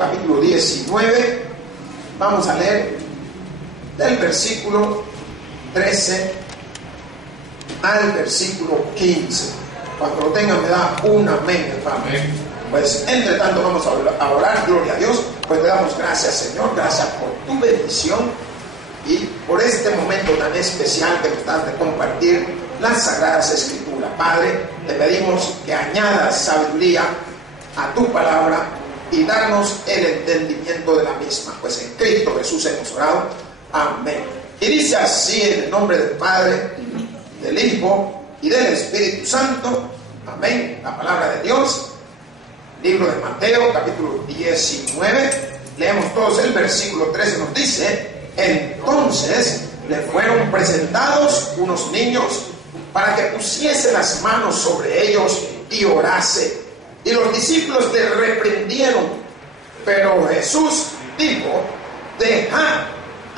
capítulo 19, vamos a leer del versículo 13 al versículo 15. Cuando lo tengan me da un amén, hermano. Pues entre tanto vamos a orar. Gloria a Dios. Pues te damos gracias, Señor, gracias por tu bendición y por este momento tan especial que nos das de compartir las Sagradas Escrituras. Padre, te pedimos que añadas sabiduría a tu palabra y darnos el entendimiento de la misma, pues en Cristo Jesús hemos orado. Amén. Y dice así, en el nombre del Padre, del Hijo y del Espíritu Santo. Amén. La palabra de Dios, libro de Mateo, capítulo 19. Leemos todos el versículo 13. Nos dice: entonces le fueron presentados unos niños para que pusiese las manos sobre ellos y orase. Y los discípulos le reprendieron, pero Jesús dijo: dejad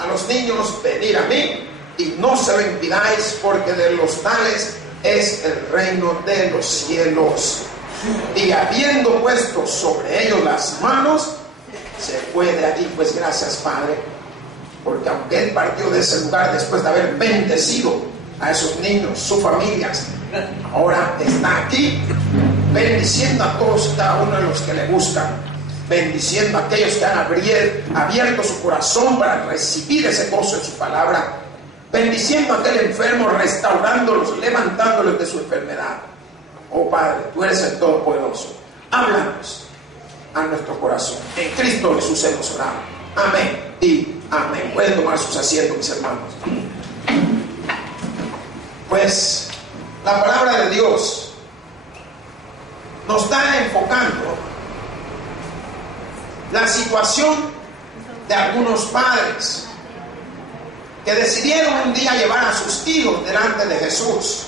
a los niños venir a mí y no se lo impidáis, porque de los tales es el reino de los cielos. Y habiendo puesto sobre ellos las manos, se fue de allí. Pues gracias, Padre, porque aunque Él partió de ese lugar después de haber bendecido a esos niños, sus familias, ahora está aquí bendiciendo a todos y cada uno de los que le buscan, bendiciendo a aquellos que han abierto su corazón para recibir ese gozo en su palabra, bendiciendo a aquel enfermo, restaurándolos, levantándolos de su enfermedad. Oh Padre, tú eres el Todopoderoso. Háblanos a nuestro corazón. En Cristo Jesús hemos orado. Amén y amén. Pueden tomar sus asientos, mis hermanos. Pues la palabra de Dios nos está enfocando la situación de algunos padres que decidieron un día llevar a sus hijos delante de Jesús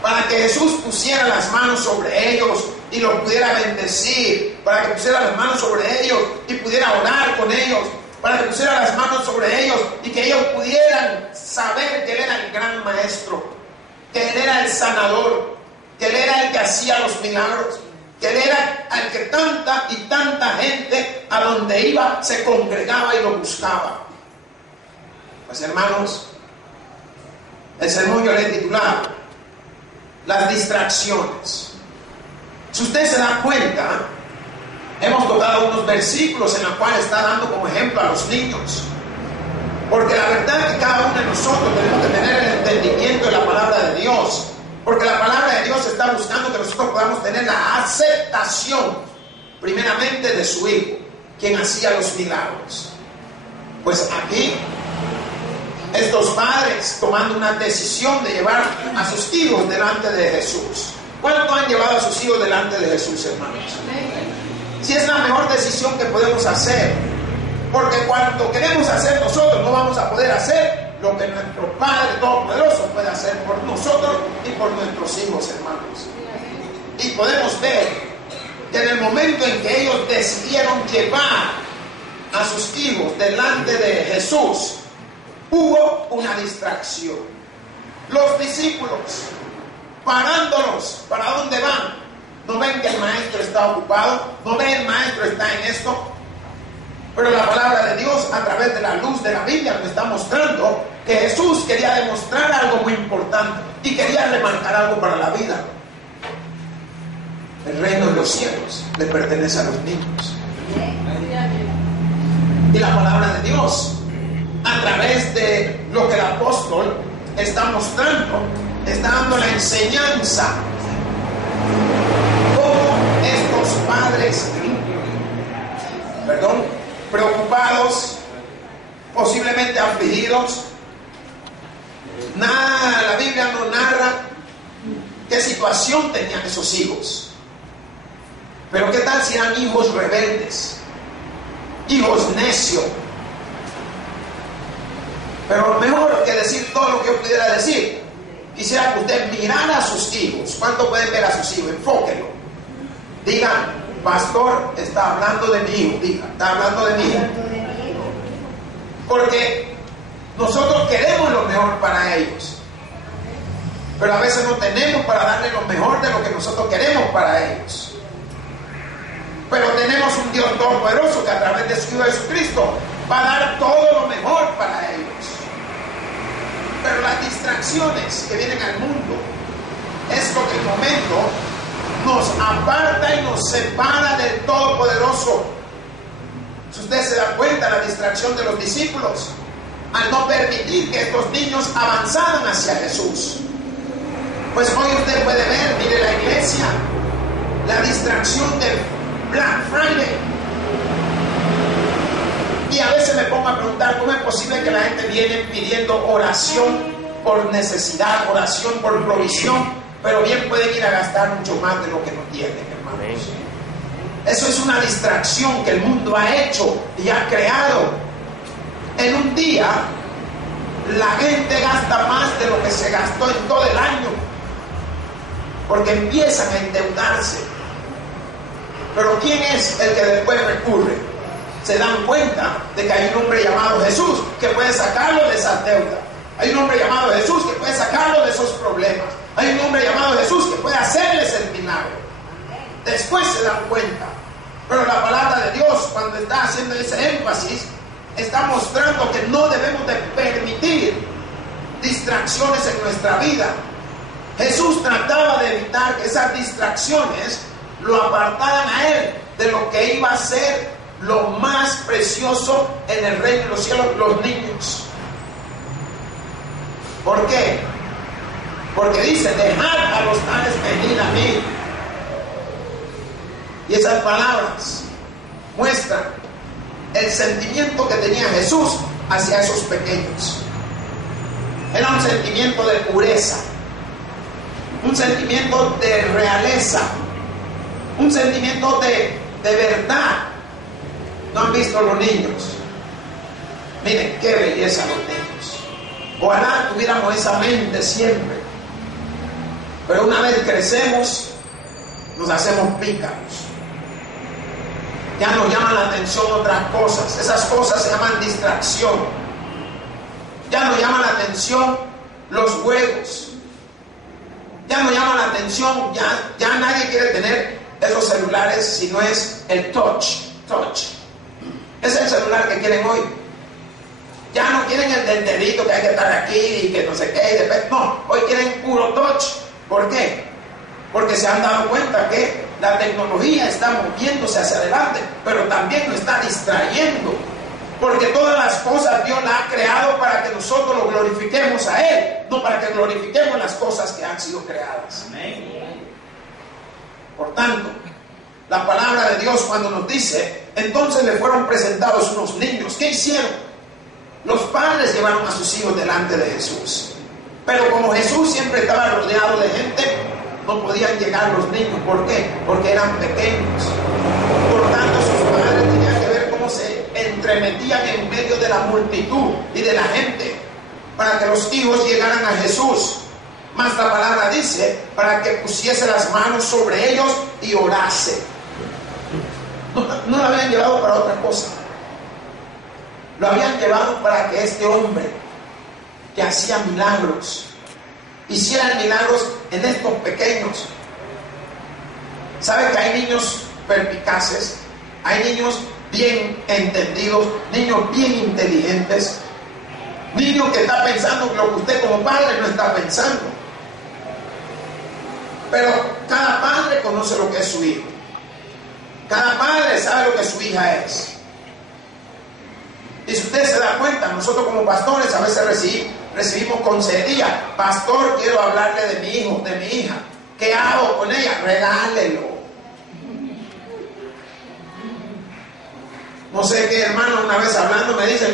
para que Jesús pusiera las manos sobre ellos y los pudiera bendecir, para que pusiera las manos sobre ellos y pudiera orar con ellos, para que pusiera las manos sobre ellos y que ellos pudieran saber que Él era el gran maestro, que Él era el sanador, que Él era el que hacía los milagros, que Él era el que tanta y tanta gente a donde iba se congregaba y lo buscaba. Pues hermanos, el sermón yo le he titulado las distracciones. Si usted se da cuenta, hemos tocado unos versículos en los cuales está dando como ejemplo a los niños, porque la verdad es que cada uno de nosotros tenemos que tener el entendimiento de la palabra de Dios, porque la palabra de Dios está buscando que nosotros podamos tener la aceptación primeramente de su Hijo, quien hacía los milagros. Pues aquí estos padres tomando una decisión de llevar a sus hijos delante de Jesús. ¿Cuánto han llevado a sus hijos delante de Jesús, hermanos? Si es la mejor decisión que podemos hacer, porque cuando queremos hacer nosotros no vamos a poder hacer lo que nuestro Padre Todopoderoso puede hacer por nosotros y por nuestros hijos, hermanos. Y podemos ver que en el momento en que ellos decidieron llevar a sus hijos delante de Jesús, hubo una distracción. Los discípulos, parándolos, ¿para dónde van? ¿No ven que el maestro está ocupado? ¿No ven el maestro está en esto? Pero la palabra de Dios, a través de la luz de la Biblia, nos está mostrando que Jesús quería demostrar algo muy importante y quería remarcar algo para la vida. El reino de los cielos le pertenece a los niños. Y la palabra de Dios, a través de lo que el apóstol está mostrando, está dando la enseñanza cómo estos padres, preocupados, posiblemente afligidos, la Biblia no narra qué situación tenían esos hijos, pero qué tal si eran hijos rebeldes, hijos necios. Pero mejor que decir todo lo que yo pudiera decir, quisiera que usted mirara a sus hijos. ¿Cuánto pueden ver a sus hijos? Enfóquenlo. Digan: pastor, está hablando de mi hijo. Diga: está hablando de mi hijo. Porque nosotros queremos lo mejor para ellos, pero a veces no tenemos para darle lo mejor de lo que nosotros queremos para ellos. Pero tenemos un Dios todopoderoso que a través de su Hijo Jesucristo va a dar todo lo mejor para ellos. Pero las distracciones que vienen al mundo es lo que en el momento nos aparta y nos separa del Todopoderoso. Si usted se da cuenta, la distracción de los discípulos al no permitir que estos niños avanzaran hacia Jesús. Pues hoy usted puede ver, mire la iglesia, la distracción del Black Friday. Y a veces me pongo a preguntar cómo es posible que la gente viene pidiendo oración por necesidad, oración por provisión, pero bien pueden ir a gastar mucho más de lo que no tienen, hermanos. Eso es una distracción que el mundo ha hecho y ha creado. En un día, la gente gasta más de lo que se gastó en todo el año, porque empiezan a endeudarse. Pero ¿quién es el que después recurre? Se dan cuenta de que hay un hombre llamado Jesús que puede sacarlo de esa deuda. Hay un hombre llamado Jesús que puede sacarlo de esos problemas. Hay un hombre llamado Jesús que puede hacerles el milagro. Después se dan cuenta. Pero la palabra de Dios, cuando está haciendo ese énfasis, está mostrando que no debemos de permitir distracciones en nuestra vida. Jesús trataba de evitar que esas distracciones lo apartaran a Él de lo que iba a ser lo más precioso en el reino de los cielos, los niños. ¿Por qué? Porque dice, dejad a los tales venir a mí. Y esas palabras muestran el sentimiento que tenía Jesús hacia esos pequeños. Era un sentimiento de pureza, un sentimiento de realeza, un sentimiento de verdad. ¿No han visto los niños? Miren qué belleza los niños. Ojalá tuviéramos esa mente siempre. Pero una vez crecemos, nos hacemos pícaros. Ya nos llaman la atención otras cosas. Esas cosas se llaman distracción. Ya nos llaman la atención los juegos. Ya nos llaman la atención, ya nadie quiere tener esos celulares si no es el touch. Es el celular que quieren hoy. Ya no quieren el del dedito que hay que estar aquí y que no sé qué. Y después, no, hoy quieren puro touch. ¿Por qué? Porque se han dado cuenta que la tecnología está moviéndose hacia adelante, pero también nos está distrayendo. Porque todas las cosas Dios las ha creado para que nosotros lo glorifiquemos a Él, no para que glorifiquemos las cosas que han sido creadas. Amén. Por tanto, la palabra de Dios cuando nos dice, entonces le fueron presentados unos niños. ¿Qué hicieron? Los padres llevaron a sus hijos delante de Jesús. Pero como Jesús siempre estaba rodeado de gente, no podían llegar los niños. ¿Por qué? Porque eran pequeños. Por tanto, sus padres tenían que ver cómo se entremetían en medio de la multitud y de la gente para que los hijos llegaran a Jesús. Más la palabra dice, para que pusiese las manos sobre ellos y orase. No lo habían llevado para otra cosa. Lo habían llevado para que este hombre que hacía milagros hiciera milagros en estos pequeños. ¿Sabe que hay niños perspicaces? Hay niños bien entendidos, niños bien inteligentes, niños que están pensando lo que usted como padre no está pensando. Pero cada padre conoce lo que es su hijo. Cada padre sabe lo que su hija es. Y si usted se da cuenta, nosotros como pastores a veces recibimos consejería. Pastor, quiero hablarle de mi hijo, de mi hija. ¿Qué hago con ella? Regálelo. No sé qué hermano una vez hablando me dice,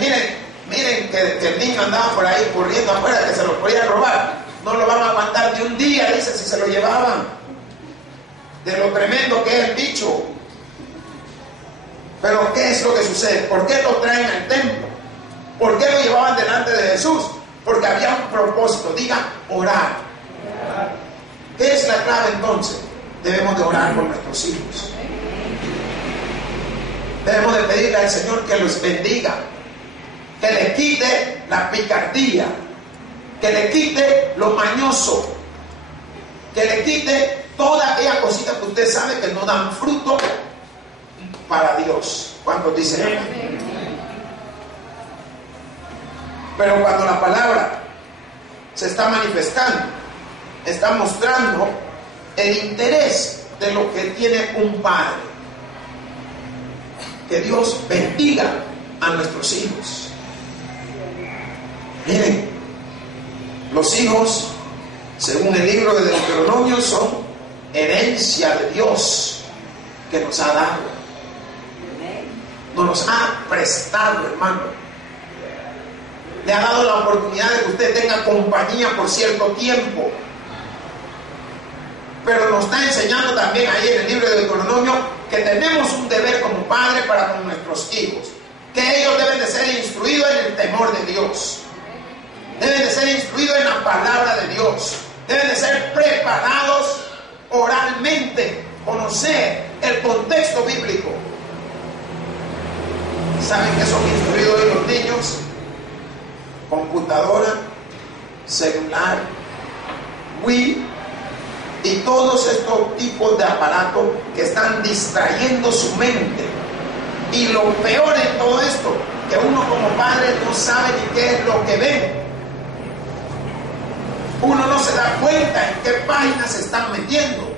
miren que el niño andaba por ahí corriendo afuera, que se lo podía robar. No lo van a aguantar de un día, dice, si se lo llevaban. De lo tremendo que es el bicho. Pero ¿qué es lo que sucede? ¿Por qué lo traen al templo? ¿Por qué lo llevaban delante de Jesús? Porque había un propósito. Diga, orar. ¿Qué es la clave entonces? Debemos de orar por nuestros hijos. Debemos de pedirle al Señor que los bendiga, que le quite la picardía, que le quite lo mañoso, que le quite toda aquella cosita que usted sabe que no dan fruto para Dios. ¿Cuántos dicen amén? Pero cuando la palabra se está manifestando, está mostrando el interés de lo que tiene un padre. Que Dios bendiga a nuestros hijos. Miren, los hijos, según el libro de Deuteronomio, son herencia de Dios que nos ha dado. Nos ha prestado, hermano. Le ha dado la oportunidad de que usted tenga compañía por cierto tiempo. Pero nos está enseñando también ahí en el libro de Deuteronomio que tenemos un deber como padre para con nuestros hijos. Que ellos deben de ser instruidos en el temor de Dios. Deben de ser instruidos en la palabra de Dios. Deben de ser preparados oralmente, conocer el contexto bíblico. ¿Saben qué son instruidos hoy los niños? Computadora, celular, Wii y todos estos tipos de aparatos que están distrayendo su mente. Y lo peor en todo esto, que uno como padre no sabe ni qué es lo que ven. Uno no se da cuenta en qué páginas se están metiendo.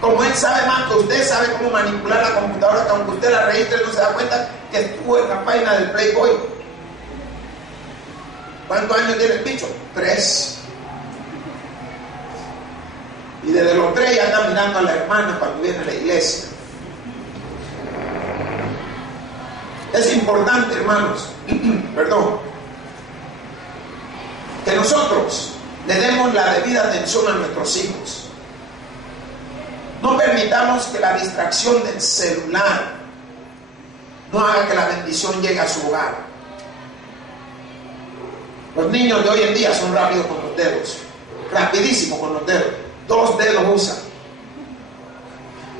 Como él sabe más que usted, sabe cómo manipular la computadora, que aunque usted la registre, no se da cuenta que estuvo en la página del Playboy. ¿Cuántos años tiene el bicho? 3. Y desde los 3 ya está mirando a la hermana cuando viene a la iglesia. Es importante, hermanos, perdón, que nosotros le demos la debida atención a nuestros hijos. No permitamos que la distracción del celular no haga que la bendición llegue a su hogar. Los niños de hoy en día son rápidos con los dedos, rapidísimos con los dedos. 2 dedos usan.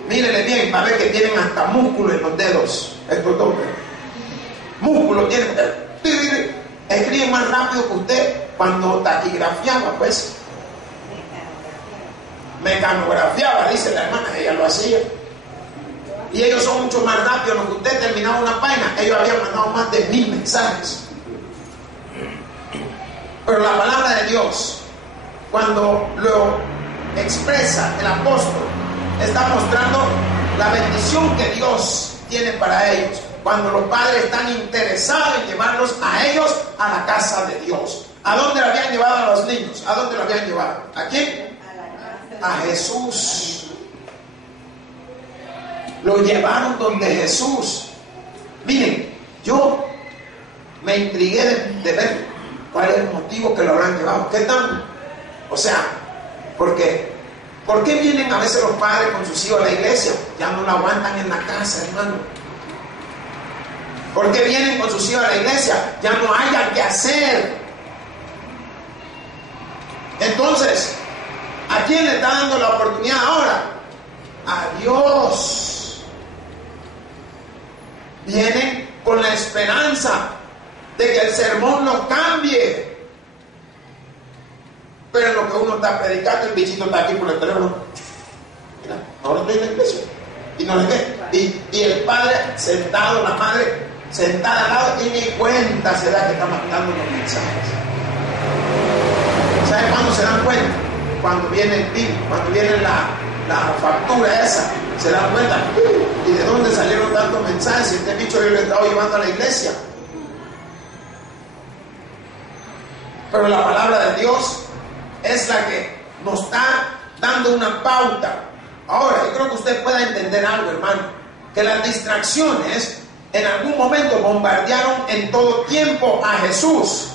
Mírenle bien para ver que tienen hasta músculo en los dedos. Estos 2 dedos. Músculo tienen. Escriben más rápido que usted cuando taquigrafiaba, pues. Mecanografiaba, dice la hermana, ella lo hacía. Y ellos son mucho más rápidos. Cuando usted terminaba una página, ellos habían mandado más de 1000 mensajes. Pero la palabra de Dios, cuando lo expresa el apóstol, está mostrando la bendición que Dios tiene para ellos. Cuando los padres están interesados en llevarlos a ellos a la casa de Dios. ¿A dónde lo habían llevado a los niños? ¿A dónde lo habían llevado? ¿A quién? A Jesús. Lo llevaron donde Jesús. Miren, yo me intrigué de ver cuál es el motivo que lo habrán llevado. ¿Qué tal? O sea, ¿por qué vienen a veces los padres con sus hijos a la iglesia? Ya no la aguantan en la casa, hermano. ¿Por qué vienen con sus hijos a la iglesia? Ya no hayan que hacer. Entonces, ¿a quién le está dando la oportunidad ahora? A Dios. Vienen con la esperanza de que el sermón los cambie. Pero en lo que uno está predicando, el bichito está aquí por el teléfono. Mira, ahora estoy en la iglesia. Y no le qué. Y el padre sentado, la madre sentada al lado, y ni cuenta se da que está mandando los mensajes. ¿Sabe cuándo se dan cuenta? Cuando viene el bill, cuando viene la factura esa, se dan cuenta. ¿Y de dónde salieron tantos mensajes? Este bicho yo lo he estado llevando a la iglesia. Pero la palabra de Dios es la que nos está dando una pauta. Ahora, yo creo que usted pueda entender algo, hermano, que las distracciones en algún momento bombardearon en todo tiempo a Jesús,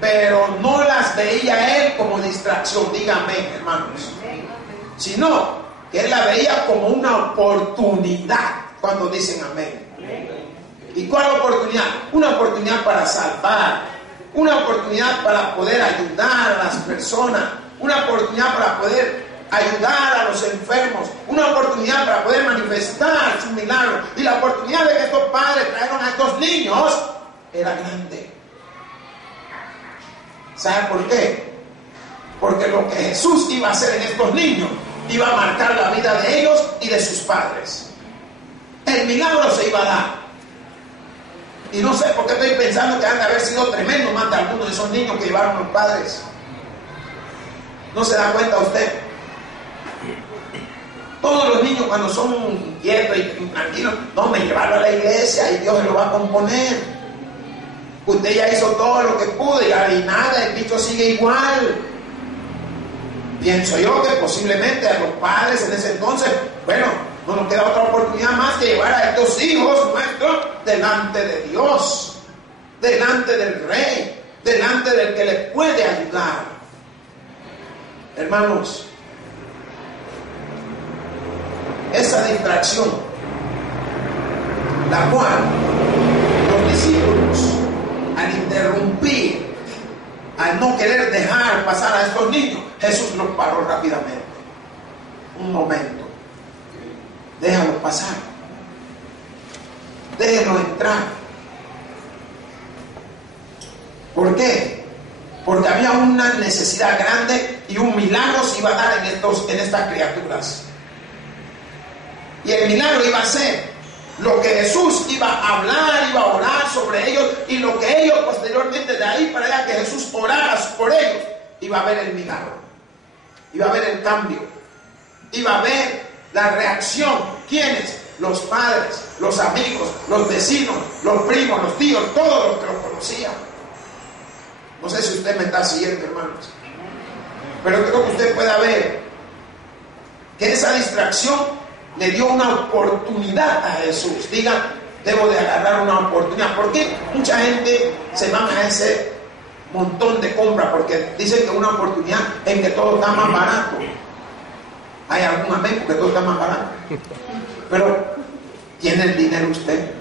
pero no las veía él como distracción, dígame, hermanos, sino que él la veía como una oportunidad. Cuando dicen amén. ¿Y cuál oportunidad? Una oportunidad para salvar, una oportunidad para poder ayudar a las personas, una oportunidad para poder ayudar a los enfermos, una oportunidad para poder manifestar su milagro. Y la oportunidad de que estos padres trajeron a estos niños era grande. ¿Saben por qué? Porque lo que Jesús iba a hacer en estos niños iba a marcar la vida de ellos y de sus padres. El milagro se iba a dar. Y no sé por qué estoy pensando que han de haber sido tremendo más de algunos de esos niños que llevaron los padres. ¿No se da cuenta usted? Todos los niños cuando son inquietos y tranquilos, no, me llevaron a la iglesia y Dios se lo va a componer. Usted ya hizo todo lo que pudo y nada, el bicho sigue igual. Pienso yo que posiblemente a los padres en ese entonces, bueno, no nos queda otra oportunidad más que llevar a estos hijos nuestros delante de Dios, delante del Rey, delante del que les puede ayudar. Hermanos, esa distracción, la cual los discípulos, al interrumpir, al no querer dejar pasar a estos niños, Jesús los paró rápidamente. Un momento, déjalo pasar, déjalo entrar. ¿Por qué? Porque había una necesidad grande y un milagro se iba a dar en estas criaturas. Y el milagro iba a ser lo que Jesús iba a hablar, iba a orar sobre ellos, y lo que ellos posteriormente, de ahí para allá que Jesús orara por ellos, iba a ver el milagro, iba a ver el cambio, iba a ver la reacción. ¿Quiénes? Los padres, los amigos, los vecinos, los primos, los tíos, todos los que los conocían. No sé si usted me está siguiendo, hermanos, pero creo que usted pueda ver que esa distracción le dio una oportunidad a Jesús. Diga, debo de agarrar una oportunidad. ¿Por qué mucha gente se va a ese montón de compras? Porque dicen que una oportunidad en que todo está más barato. Hay algún amén porque todo está más barato. Pero ¿tiene el dinero usted?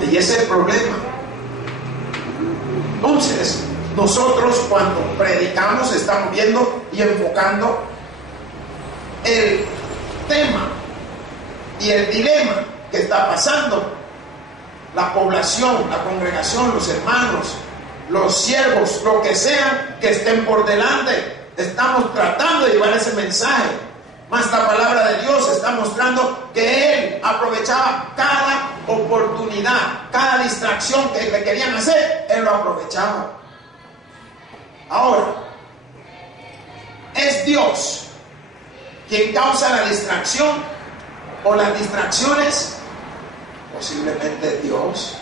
Y ese es el problema. Entonces, nosotros cuando predicamos estamos viendo y enfocando el tema y el dilema que está pasando la población, la congregación, los hermanos, los siervos, lo que sean que estén por delante. Estamos tratando de llevar ese mensaje. Más la palabra de Dios está mostrando que Él aprovechaba cada oportunidad, cada distracción que le querían hacer, Él lo aprovechaba. Ahora, ¿es Dios quien causa la distracción o las distracciones? Posiblemente Dios,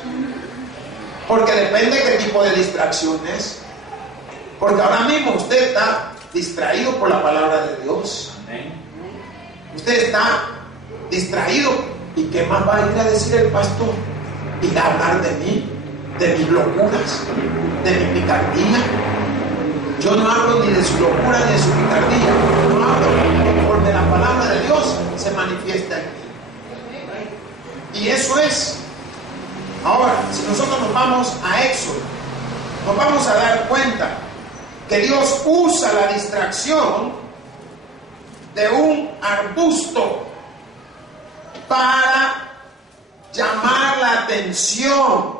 porque depende de qué tipo de distracciones. Porque ahora mismo usted está distraído por la palabra de Dios. Usted está distraído. ¿Y qué más va a ir a decir el pastor? Ir a hablar de mí, de mis locuras, de mi picardía. Yo no hablo ni de su locura ni de su picardía. No hablo porque la palabra de Dios se manifiesta en mí. Y eso es. Ahora, si nosotros nos vamos a Éxodo, nos vamos a dar cuenta que Dios usa la distracción de un arbusto para llamar la atención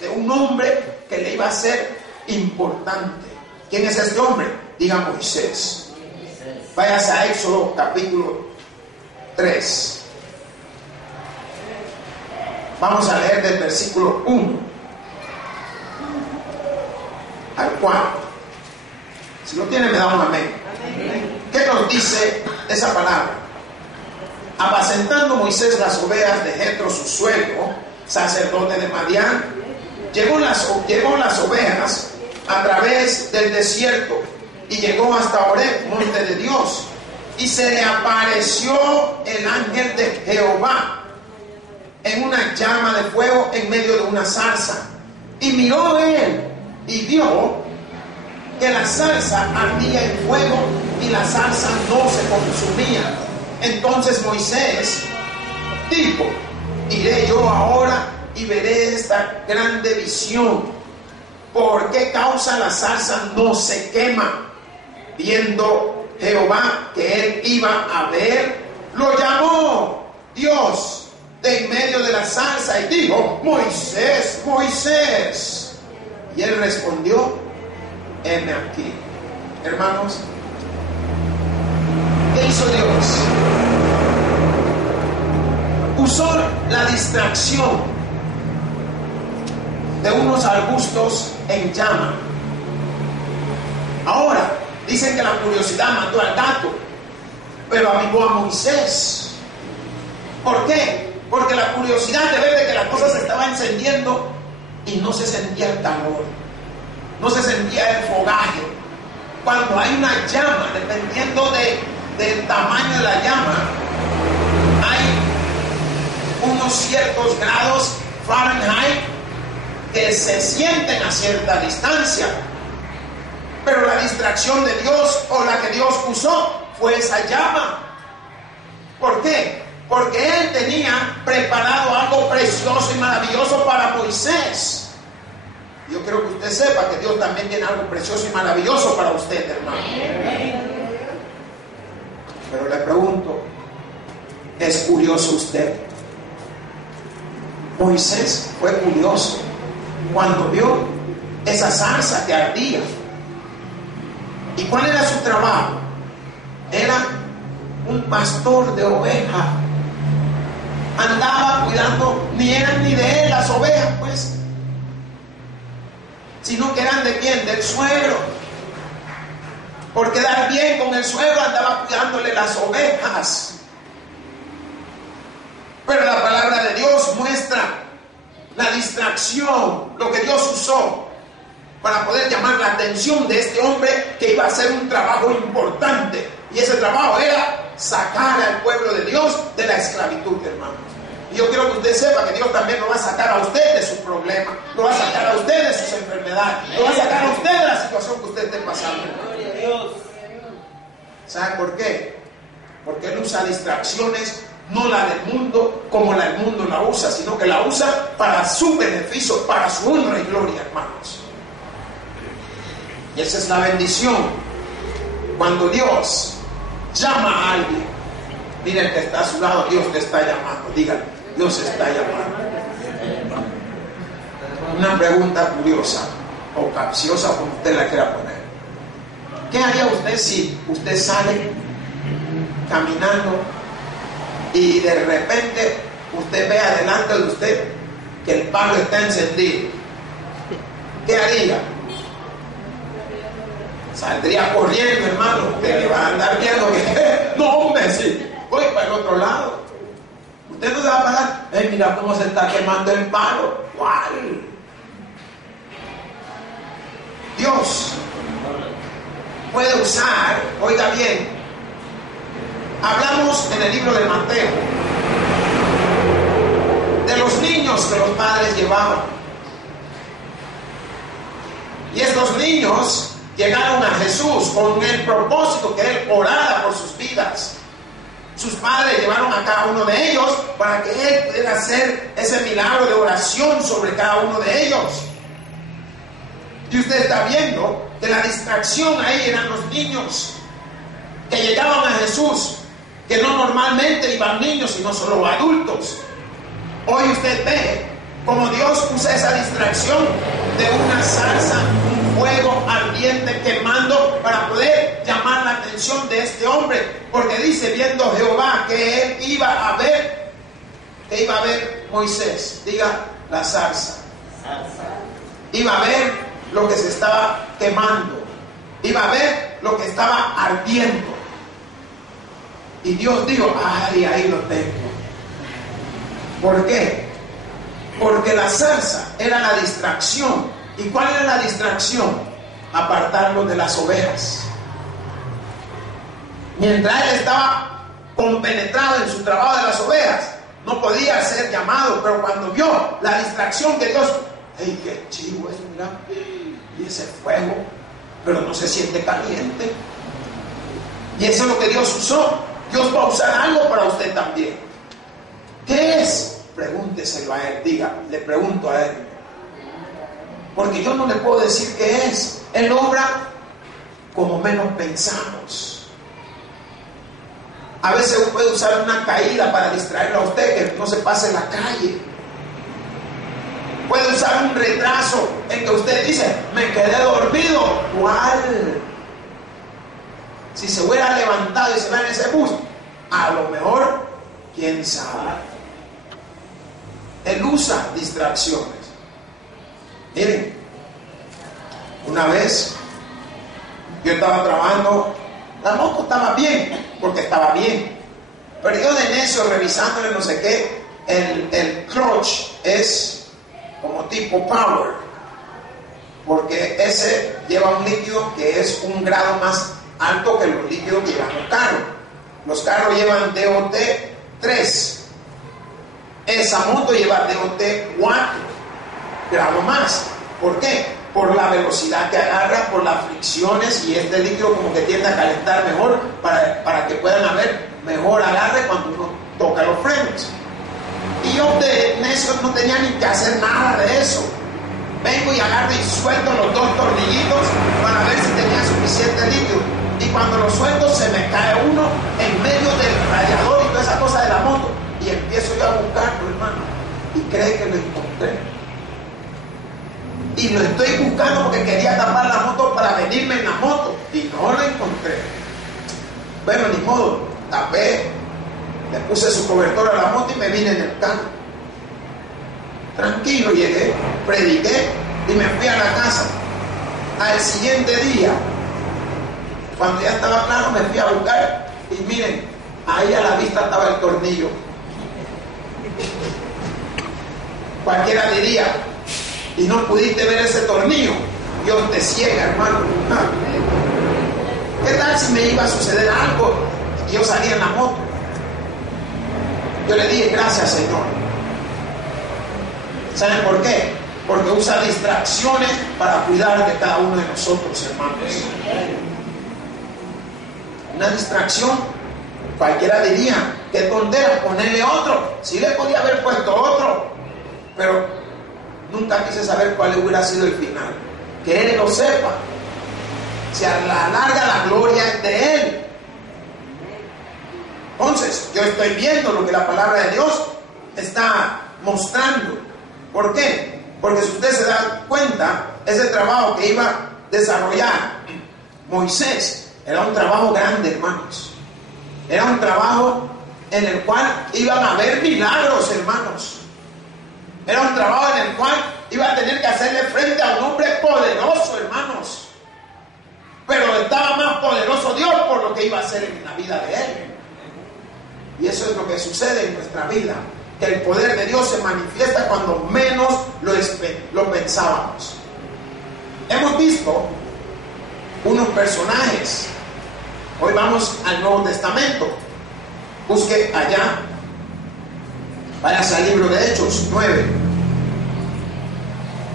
de un hombre que le iba a ser importante. ¿Quién es este hombre? Diga Moisés. Váyase a Éxodo capítulo 3. Vamos a leer del versículo 1 al 4. Si lo tiene, me da un amén. ¿Qué nos dice esa palabra? Apacentando Moisés las ovejas de Jetro, su suegro, sacerdote de Madián, llevó las ovejas a través del desierto y llegó hasta Horeb, monte de Dios, y se le apareció el ángel de Jehová en una llama de fuego en medio de una zarza, y miró él y vio que la zarza ardía en fuego y la zarza no se consumía. Entonces Moisés dijo: iré yo ahora y veré esta grande visión. ¿Por qué causa la zarza no se quema? Viendo Jehová que él iba a ver, lo llamó Dios de en medio de la zarza y dijo: Moisés, Moisés. Y él respondió: heme aquí. Hermanos, hizo Dios? Usó la distracción de unos arbustos en llama. Ahora, dicen que la curiosidad mató al gato, pero avivó a Moisés. ¿Por qué? Porque la curiosidad de ver de que la cosa se estaba encendiendo y no se sentía el calor, no se sentía el fogaje. Cuando hay una llama, dependiendo del tamaño de la llama, hay unos ciertos grados Fahrenheit que se sienten a cierta distancia. Pero la distracción de Dios, o la que Dios usó, fue esa llama. ¿Por qué? Porque Él tenía preparado algo precioso y maravilloso para Moisés. Yo quiero que usted sepa que Dios también tiene algo precioso y maravilloso para usted, hermano. Pero le pregunto, ¿es curioso usted? Moisés fue curioso cuando vio esa zarza que ardía. ¿Y cuál era su trabajo? Era un pastor de ovejas. Andaba cuidando, ni eran ni de él las ovejas, pues, sino que eran de quién, del suegro. Por quedar bien con el suegro andaba cuidándole las ovejas. Pero la palabra de Dios muestra la distracción, lo que Dios usó para poder llamar la atención de este hombre que iba a hacer un trabajo importante. Y ese trabajo era sacar al pueblo de Dios de la esclavitud, hermanos. Y yo quiero que usted sepa que Dios también lo va a sacar a usted de sus problemas, lo va a sacar a usted de sus enfermedades, lo va a sacar a usted de la situación que usted esté pasando. ¿Sabe por qué? Porque Él usa distracciones, no la del mundo como la del mundo la usa, sino que la usa para su beneficio, para su honra y gloria, hermanos. Y esa es la bendición. Cuando Dios llama a alguien, miren que está a su lado, Dios te está llamando. Díganle, Dios está llamando. Una pregunta curiosa o capciosa, como usted la quiera poner. ¿Qué haría usted si usted sale caminando y de repente usted ve adelante de usted que el palo está encendido? ¿Qué haría? Saldría corriendo, hermano. Usted va a andar viendo que no, hombre, sí, voy para el otro lado. Usted no se va a parar. Mira cómo se está quemando el palo. ¿Cuál? Dios puede usar, oiga bien, hablamos en el libro de Mateo de los niños que los padres llevaban. Y estos niños llegaron a Jesús con el propósito que Él orara por sus vidas. Sus padres llevaron a cada uno de ellos para que Él pudiera hacer ese milagro de oración sobre cada uno de ellos. Y usted está viendo que la distracción ahí eran los niños que llegaban a Jesús, que no normalmente iban niños, sino solo adultos. Hoy usted ve como Dios usa esa distracción de una zarza, un fuego ardiente quemando para poder llamar la atención de este hombre, porque dice, viendo Jehová que él iba a ver, que iba a ver Moisés, diga la zarza, iba a ver lo que se estaba quemando, iba a ver lo que estaba ardiendo. Y Dios dijo, ay, ahí lo tengo. ¿Por qué? Porque la zarza era la distracción. ¿Y cuál era la distracción? Apartarlos de las ovejas. Mientras él estaba compenetrado en su trabajo de las ovejas, no podía ser llamado, pero cuando vio la distracción que Dios, ¡ay, qué chivo eso! Mira, y ese fuego, pero no se siente caliente. Y eso es lo que Dios usó. Dios va a usar algo para usted también. ¿Qué es? Pregúnteselo a Él, diga, le pregunto a Él. Porque yo no le puedo decir qué es. Él obra como menos pensamos. A veces puede usar una caída para distraerlo a usted, que no se pase en la calle. Puede usar un retraso en que usted dice, me quedé dormido. ¿Cuál? Si se hubiera levantado y se va en ese bus, a lo mejor, quién sabe. Él usa distracciones. Miren, una vez yo estaba trabajando, la moto estaba bien, porque estaba bien, pero yo de necio revisándole no sé qué, el clutch es como tipo power, porque ese lleva un líquido que es un grado más alto que los líquidos que llevan los carros. Los carros llevan DOT 3, esa moto lleva DOT 4 grado más. ¿Por qué? Por la velocidad que agarra, por las fricciones, y este líquido como que tiende a calentar mejor para que puedan haber mejor agarre cuando uno toca los frenos. Y yo de necio no tenía ni que hacer nada de eso. Vengo y agarro y suelto los 2 tornillitos para ver si tenía suficiente líquido. Y cuando lo suelto se me cae uno en medio del radiador y toda esa cosa de la moto. Y empiezo yo a buscarlo, hermano. Y cree que lo encontré. Y lo estoy buscando porque quería tapar la moto para venirme en la moto. Y no lo encontré. Bueno, ni modo. Tapé, le puse su cobertor a la moto y me vine en el carro. Tranquilo llegué, prediqué y me fui a la casa. Al siguiente día, cuando ya estaba claro, me fui a buscar y miren, ahí a la vista estaba el tornillo. Cualquiera diría, y no pudiste ver ese tornillo, Dios te ciega, hermano. ¿Qué tal si me iba a suceder algo y yo salía en la moto? Yo le dije, gracias, Señor. ¿Saben por qué? Porque usa distracciones para cuidar de cada uno de nosotros, hermanos. Una distracción, cualquiera diría, qué tontera, ponerle otro. Sí le podía haber puesto otro, pero nunca quise saber cuál hubiera sido el final. Que Él lo sepa. Si a la larga la gloria es de Él. Entonces, yo estoy viendo lo que la palabra de Dios está mostrando. ¿Por qué? Porque si usted se da cuenta, ese trabajo que iba a desarrollar Moisés era un trabajo grande, hermanos. Era un trabajo en el cual iban a haber milagros, hermanos. Era un trabajo en el cual iba a tener que hacerle frente a un hombre poderoso, hermanos. Pero estaba más poderoso Dios por lo que iba a hacer en la vida de él. Y eso es lo que sucede en nuestra vida, que el poder de Dios se manifiesta cuando menos lo pensábamos. Hemos visto unos personajes. Hoy vamos al Nuevo Testamento. Busque allá, váyase al libro de Hechos 9.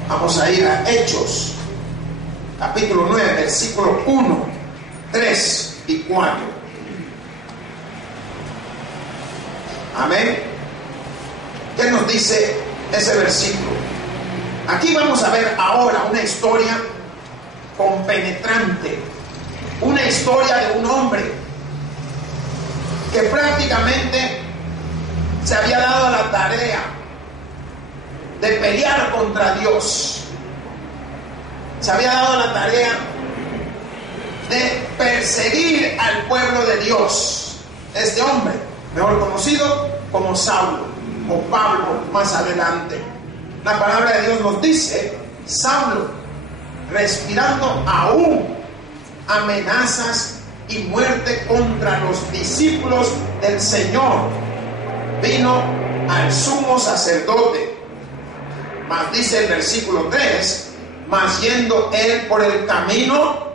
Vamos a ir a Hechos capítulo 9, versículo 1, 3 y 4. Amén. ¿Qué nos dice ese versículo? Aquí vamos a ver ahora una historia compenetrante, una historia de un hombre que prácticamente se había dado a la tarea de pelear contra Dios. Se había dado a la tarea de perseguir al pueblo de Dios. Este hombre, mejor conocido como Saulo o Pablo más adelante. La palabra de Dios nos dice, Saulo, respirando aún amenazas y muerte contra los discípulos del Señor, vino al sumo sacerdote. Mas dice el versículo 3, mas yendo él por el camino,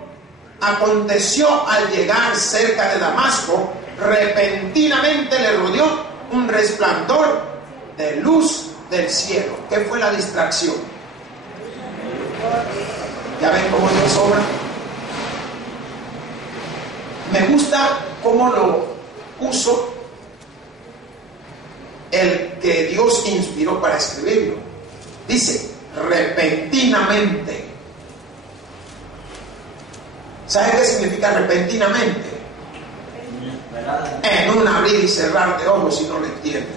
aconteció al llegar cerca de Damasco, repentinamente le rodeó un resplandor de luz del cielo. ¿Qué fue la distracción? ¿Ya ven cómo Dios obra? Me gusta cómo lo puso el que Dios inspiró para escribirlo. Dice, repentinamente. ¿Sabe qué significa repentinamente? En un abrir y cerrar de ojos, si no lo entiende.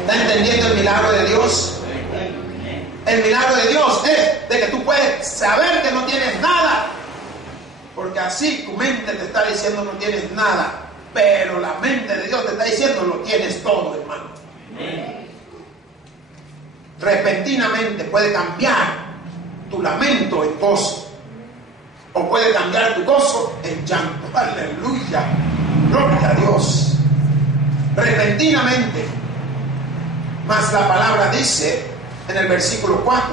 ¿Está entendiendo el milagro de Dios? El milagro de Dios es de que tú puedes saber que no tienes nada Porque así tu mente te está diciendo no tienes nada, pero la mente de Dios te está diciendo lo tienes todo, hermano. Repentinamente puede cambiar tu lamento en gozo, o puede cambiar tu gozo en llanto. Aleluya, gloria a Dios. Repentinamente. Mas la palabra dice en el versículo 4: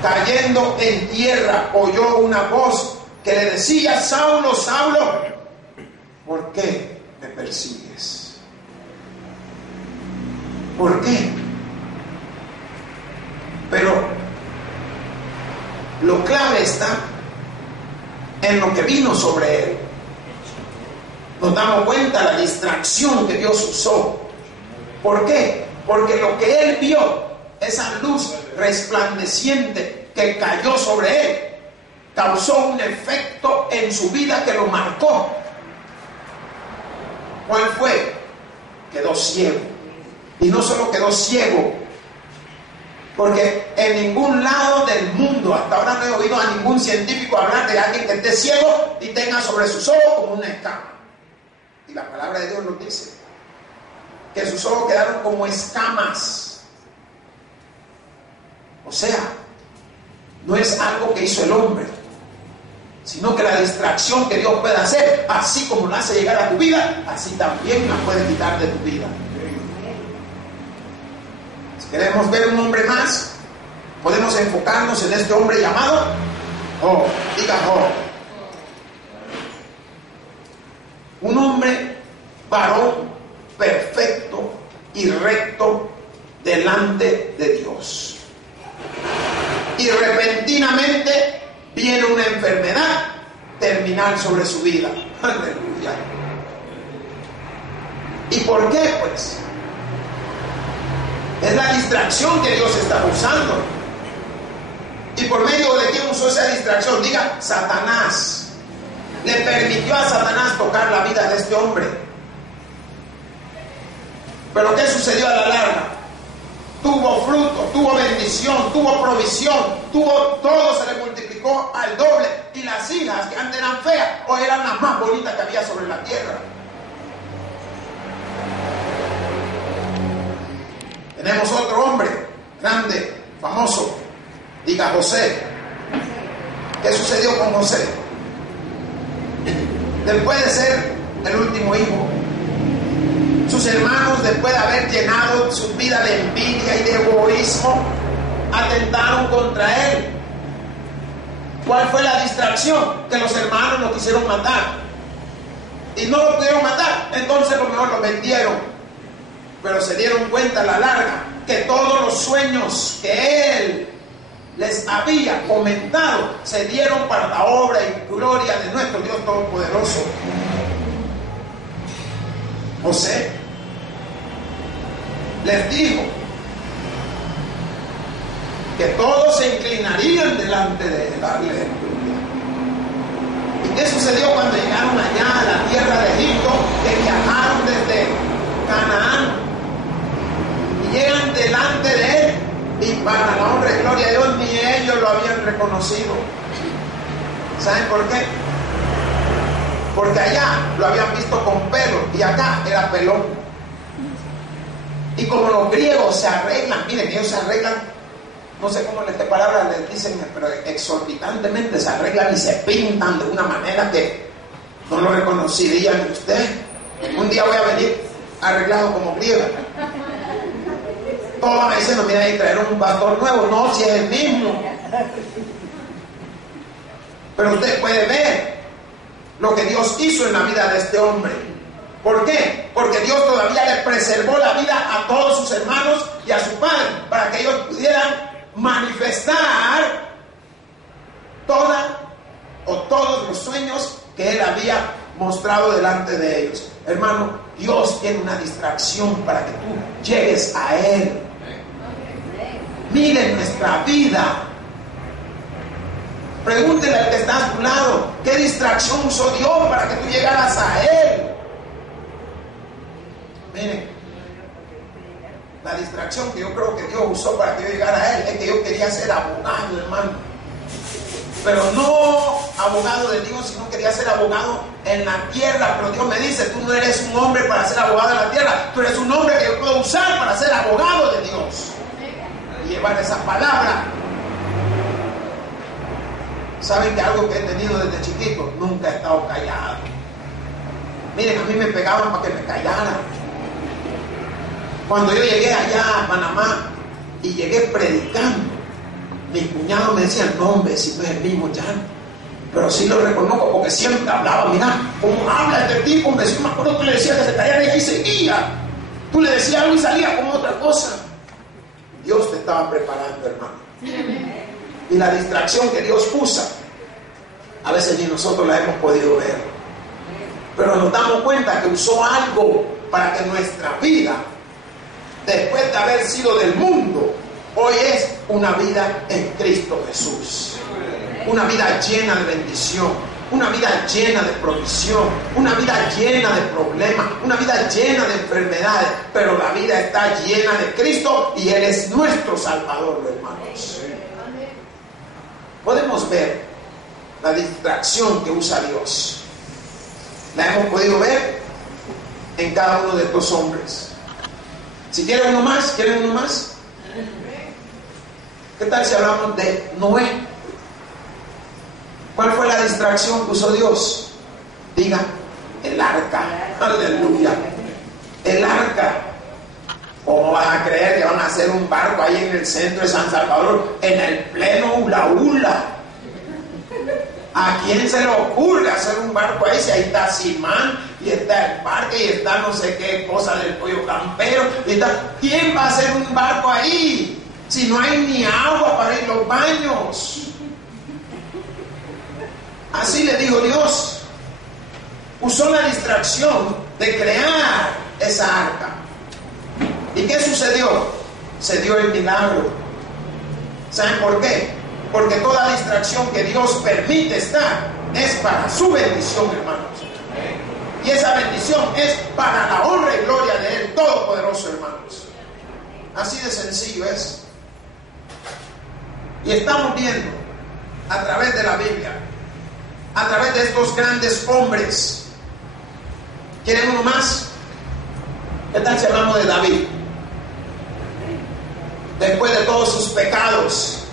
cayendo en tierra oyó una voz que le decía: Saulo, Saulo, ¿por qué me persigues? ¿Por qué? Pero lo clave está en lo que vino sobre él. Nos damos cuenta de la distracción que Dios usó. ¿Por qué? Porque lo que él vio, esa luz resplandeciente que cayó sobre él, causó un efecto en su vida que lo marcó. ¿Cuál fue? Quedó ciego. Y no solo quedó ciego, porque en ningún lado del mundo hasta ahora no he oído a ningún científico hablar de alguien que esté ciego y tenga sobre sus ojos como una escama. Y la palabra de Dios nos dice que sus ojos quedaron como escamas. O sea, no es algo que hizo el hombre, sino que la distracción que Dios puede hacer, así como la hace llegar a tu vida, así también la puede quitar de tu vida. Si queremos ver un hombre más, podemos enfocarnos en este hombre llamado Job. Diga Job. Un hombre varón perfecto y recto delante de Dios. Y repentinamente viene una enfermedad terminal sobre su vida. Aleluya. ¿Y por qué? Pues es la distracción que Dios está usando. ¿Y por medio de quién usó esa distracción? Diga, Satanás. Le permitió a Satanás tocar la vida de este hombre. Pero ¿qué sucedió a la larga? Tuvo fruto, tuvo bendición, tuvo provisión, todo se le multiplicó al doble. Y las hijas que antes eran feas, hoy eran las más bonitas que había sobre la tierra. Tenemos otro hombre grande, famoso, diga José. ¿Qué sucedió con José? Después de ser el último hijo, sus hermanos, después de haber llenado su vida de envidia y de egoísmo, atentaron contra él. ¿Cuál fue la distracción? Que los hermanos lo quisieron matar. Y no lo pudieron matar, entonces a lo mejor lo vendieron. Pero se dieron cuenta a la larga que todos los sueños que él les había comentado se dieron para la obra y gloria de nuestro Dios Todopoderoso. José les dijo que todos se inclinarían delante de él. Aleluya. ¿Y qué sucedió cuando llegaron allá a la tierra de Egipto? Que viajaron desde Canaán y llegan delante de él, y para la honra y gloria de Dios ni ellos lo habían reconocido. ¿Saben por qué? Porque allá lo habían visto con pelo y acá era pelón. Y como los griegos se arreglan, miren, ellos se arreglan, no sé cómo en esta palabra les dicen, pero exorbitantemente se arreglan y se pintan de una manera que no lo reconocerían usted. Un día voy a venir arreglado como griego. Todos me dicen, no, mira, ahí trajeron un pastor nuevo. No, si es el mismo. Pero usted puede ver lo que Dios hizo en la vida de este hombre. ¿Por qué? Porque Dios todavía le preservó la vida a todos sus hermanos y a su padre, para que ellos pudieran manifestar todos los sueños que él había mostrado delante de ellos. Hermano, Dios tiene una distracción para que tú llegues a él. Mire nuestra vida. Pregúntele al que está a tu lado, ¿qué distracción usó Dios para que tú llegaras a él? Miren, la distracción que yo creo que Dios usó para que yo llegara a él es que yo quería ser abogado, hermano. Pero no abogado de Dios, sino quería ser abogado en la tierra. Pero Dios me dice, tú no eres un hombre para ser abogado en la tierra, tú eres un hombre que yo puedo usar para ser abogado de Dios y llevar esa palabra. ¿Saben que algo que he tenido desde chiquito? Nunca he estado callado. Miren, a mí me pegaban para que me callara. Cuando yo llegué allá a Panamá y llegué predicando, mi cuñado me decía, no hombre, si no es el mismo ya, pero sí lo reconozco porque siempre hablaba. Mira, cómo habla este tipo, hombre. Si me acuerdo, tú le decías que se callara y ahí seguía. Tú le decías algo y salía con otra cosa. Dios te estaba preparando, hermano. Y la distracción que Dios usa, a veces ni nosotros la hemos podido ver, pero nos damos cuenta que usó algo para que nuestra vida, después de haber sido del mundo, hoy es una vida en Cristo Jesús. Una vida llena de bendición, una vida llena de provisión, una vida llena de problemas, una vida llena de enfermedades, pero la vida está llena de Cristo y Él es nuestro Salvador, hermanos. Podemos ver la distracción que usa Dios. La hemos podido ver en cada uno de estos hombres. Si quieren uno más, ¿quieren uno más? ¿Qué tal si hablamos de Noé? ¿Cuál fue la distracción que usó Dios? Diga, el arca. Aleluya. El arca. ¿Cómo vas a creer que van a hacer un barco ahí en el centro de San Salvador, en el pleno Hula Hula? ¿A quién se le ocurre hacer un barco ahí? Si ahí está Simán, y está el parque, y está no sé qué cosa del pollo campero, y está... ¿Quién va a hacer un barco ahí? Si no hay ni agua para ir a los baños. Así le dijo Dios. Usó la distracción de crear esa arca. ¿Y qué sucedió? Se dio el milagro. ¿Saben por qué? Porque toda distracción que Dios permite estar es para su bendición, hermanos. Y esa bendición es para la honra y gloria de Él Todopoderoso, hermanos. Así de sencillo es. Y estamos viendo a través de la Biblia, a través de estos grandes hombres. ¿Quieren uno más? ¿Qué tal si hablamos de David? Después de todos sus pecados,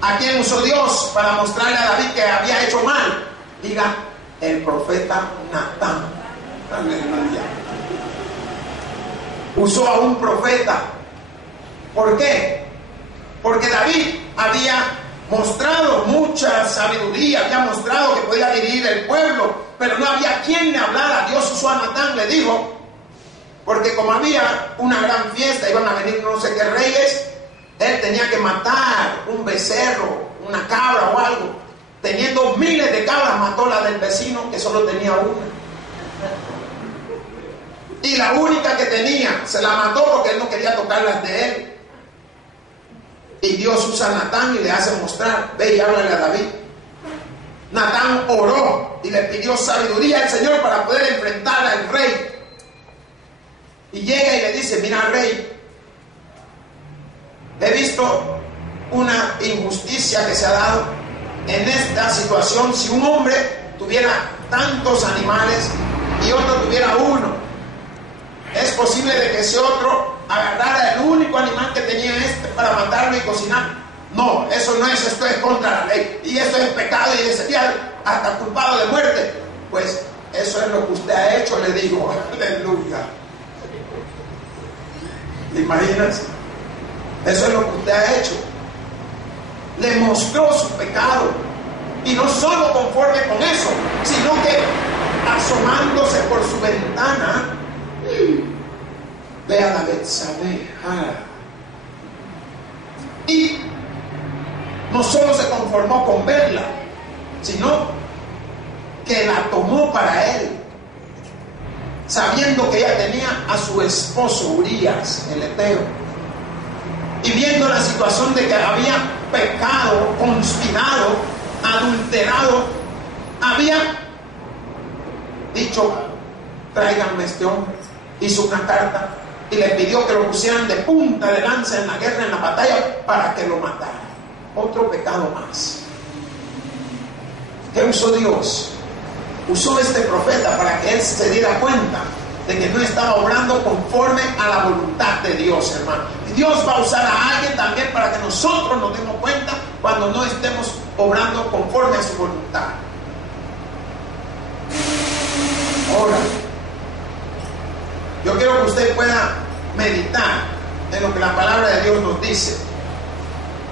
¿a quién usó Dios para mostrarle a David que había hecho mal? Diga, el profeta Natán. Aleluya. Usó a un profeta. ¿Por qué? Porque David había mostrado mucha sabiduría, había mostrado que podía dirigir el pueblo, pero no había quien le hablara. Dios usó a Natán, le dijo, porque como había una gran fiesta, iban a venir no sé qué reyes, él tenía que matar un becerro, una cabra o algo. Teniendo miles de cabras, mató la del vecino que solo tenía una. Y la única que tenía, se la mató porque él no quería tocar las de él. Y Dios usa a Natán y le hace mostrar, ve y háblale a David. Natán oró y le pidió sabiduría al Señor para poder enfrentar al rey. Y llega y le dice, mira rey, he visto una injusticia que se ha dado en esta situación. Si un hombre tuviera tantos animales y otro tuviera uno, es posible de que ese otro agarrara el único animal que tenía para matarlo y cocinar. No, eso no es, esto es contra la ley y esto es pecado y sería hasta culpado de muerte. Pues eso es lo que usted ha hecho, le digo. Aleluya. ¿Te imaginas? Eso es lo que usted ha hecho. Le mostró su pecado. Y no solo conforme con eso, sino que asomándose por su ventana, ve a la Betsabé. Y no solo se conformó con verla, sino que la tomó para él, sabiendo que ella tenía a su esposo Urías, el heteo, y viendo la situación de que había pecado, conspirado, adulterado, había dicho, tráiganme este hombre. Hizo una carta y le pidió que lo pusieran de punta de lanza en la guerra, en la batalla, para que lo matara. Otro pecado más. ¿Qué usó Dios? Usó este profeta para que él se diera cuenta de que no estaba obrando conforme a la voluntad de Dios, hermano. Y Dios va a usar a alguien también para que nosotros nos demos cuenta cuando no estemos obrando conforme a su voluntad. Ahora, yo quiero que usted pueda meditar en lo que la palabra de Dios nos dice.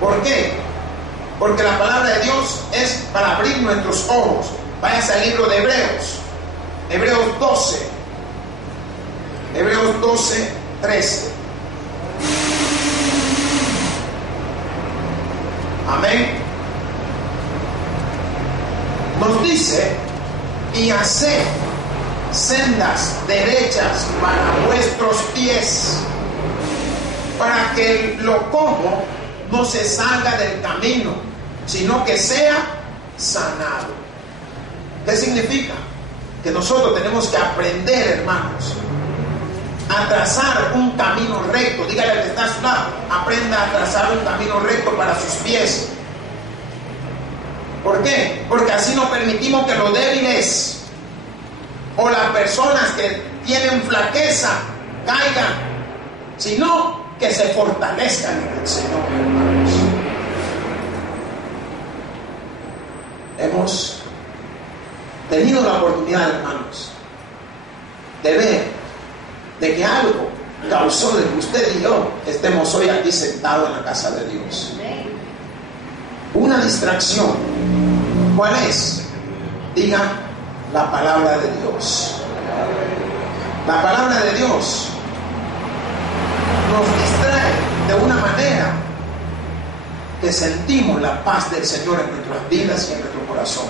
¿Por qué? Porque la palabra de Dios es para abrir nuestros ojos. Váyase al libro de Hebreos, Hebreos 12, Hebreos 12, 13. Amén. Nos dice: y haced sendas derechas para vuestros pies, para que lo cojo no se salga del camino, sino que sea sanado. ¿Qué significa? Que nosotros tenemos que aprender, hermanos, a trazar un camino recto. Dígale al que está a su lado: aprenda a trazar un camino recto para sus pies. ¿Por qué? Porque así no permitimos que los débiles o las personas que tienen flaqueza caigan, sino que se fortalezcan en el Señor, hermanos. Hemos tenido la oportunidad, hermanos, de ver de que algo causó de que usted y yo estemos hoy aquí sentados en la casa de Dios. Una distracción. ¿Cuál es? Diga: la palabra de Dios. La palabra de Dios nos distrae de una manera que sentimos la paz del Señor en nuestras vidas y en nuestro corazón.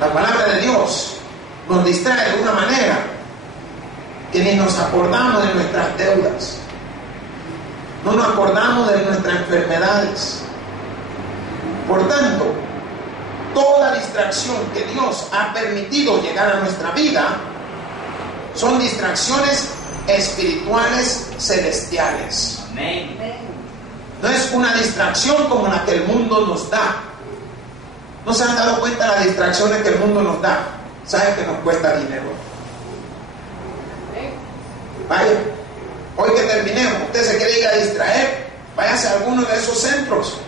La palabra de Dios nos distrae de una manera que ni nos acordamos de nuestras deudas, no nos acordamos de nuestras enfermedades. Por tanto, toda distracción que Dios ha permitido llegar a nuestra vida son distracciones espirituales celestiales. Amén. No es una distracción como la que el mundo nos da. ¿No se han dado cuenta de las distracciones que el mundo nos da? ¿Saben que nos cuesta dinero? Vaya, hoy que terminemos, usted se quiere ir a distraer, váyase a alguno de esos centros.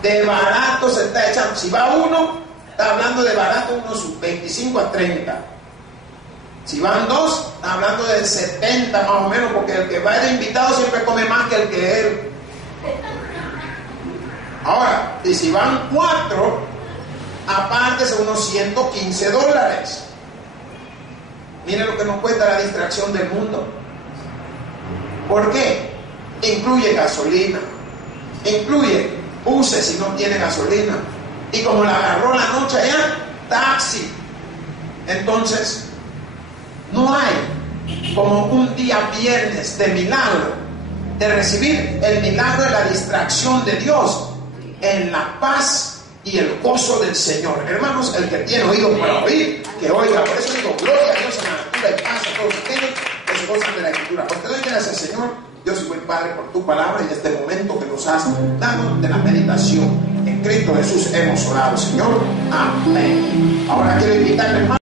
De barato se está echando. Si va uno, está hablando de barato unos 25 a 30. Si van dos, está hablando de 70 más o menos, porque el que va de invitado siempre come más que el que él. Ahora, y si van 4, aparte son unos $115. Miren lo que nos cuesta la distracción del mundo. ¿Por qué? Incluye gasolina, incluye buses si no tiene gasolina, y como la agarró la noche allá, taxi. Entonces, no hay como un día viernes de milagro, de recibir el milagro de la distracción de Dios en la paz y el gozo del Señor. Hermanos, el que tiene oídos para oír, que oiga. Por eso digo: gloria a Dios en la altura y paz a todos aquellos que se gozan de la Escritura. Pues te doy gracias, Señor, Dios y buen Padre, por tu palabra y este momento que nos has dado de la meditación. En Cristo Jesús hemos orado, Señor. Amén. Ahora quiero invitarle, hermano.